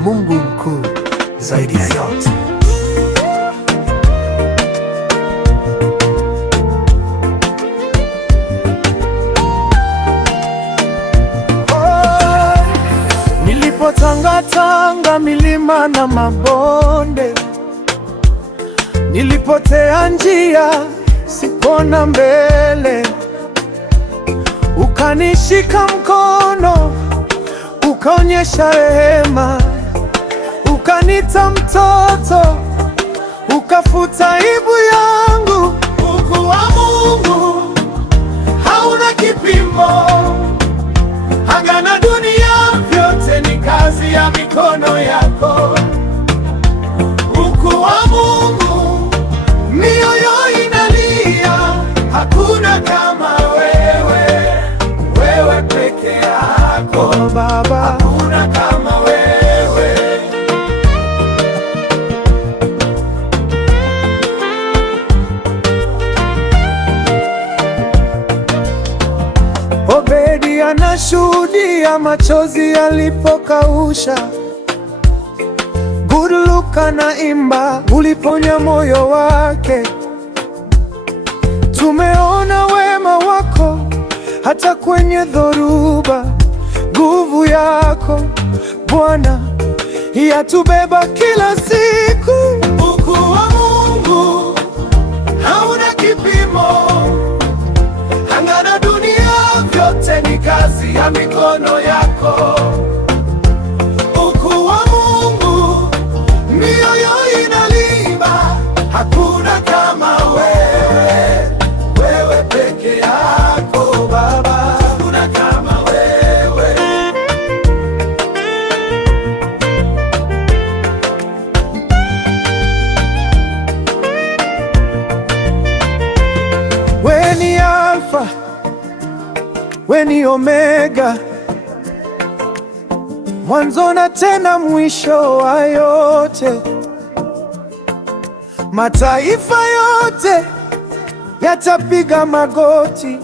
Mungu mkuu zaidi ya yote. Nilipotangatanga milima na mabonde, nilipotea njia, sikuona mbele, ukanishika mkono, ukaonyesha rehema, ukanita mtoto, ukafuta aibu yangu. Ukuu wa Mungu hauna kipimo, anga na dunia vyote ni kazi ya mikono yako. Ukuu wa Mungu, mioyo inalia, hakuna kama wewe, wewe peke yako Baba, hakuna kama wewe. Obedi anashuhudia machozi yalipokausha, Good Luck anaimba uliponya moyo wake. Tumeona wema wako hata kwenye dhoruba, nguvu yako Bwana yatubeba kila siku. Ukuu wa Mungu hauna kipimo, anga na dunia vyote ni kazi ya mikono yako. Ukuu wa Mungu, mioyo inalimba, hakuna kama wewe, wewe peke yako Baba, hakuna kama wewe. We ni Alfa, we ni Omega, mwanzo na tena mwisho wa yote. Mataifa yote yatapiga magoti,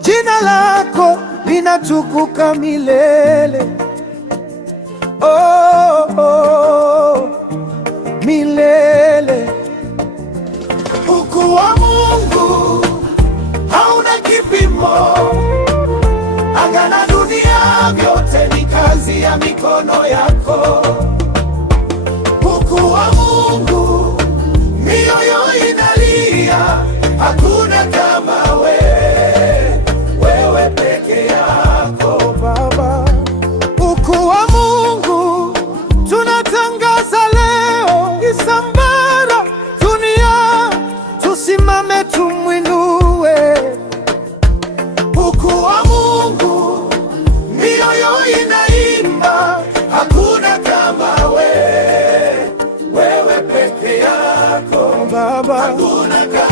jina lako linatukuka milele. Oh, oh, milele. Ukuu wa Mungu hauna kipimo, anga na dunia vyote ni kazi ya mikono yako. Ukuu wa Mungu, mioyo inalia, hakuna kama wewe, wewe peke yako Baba. Ukuu wa Mungu tunatangaza leo, isambara dunia, tusimame tumwinue. Ukuu wa Mungu, mioyo inaimba, hakuna kama wewe, wewe peke yako Baba, hakuna kama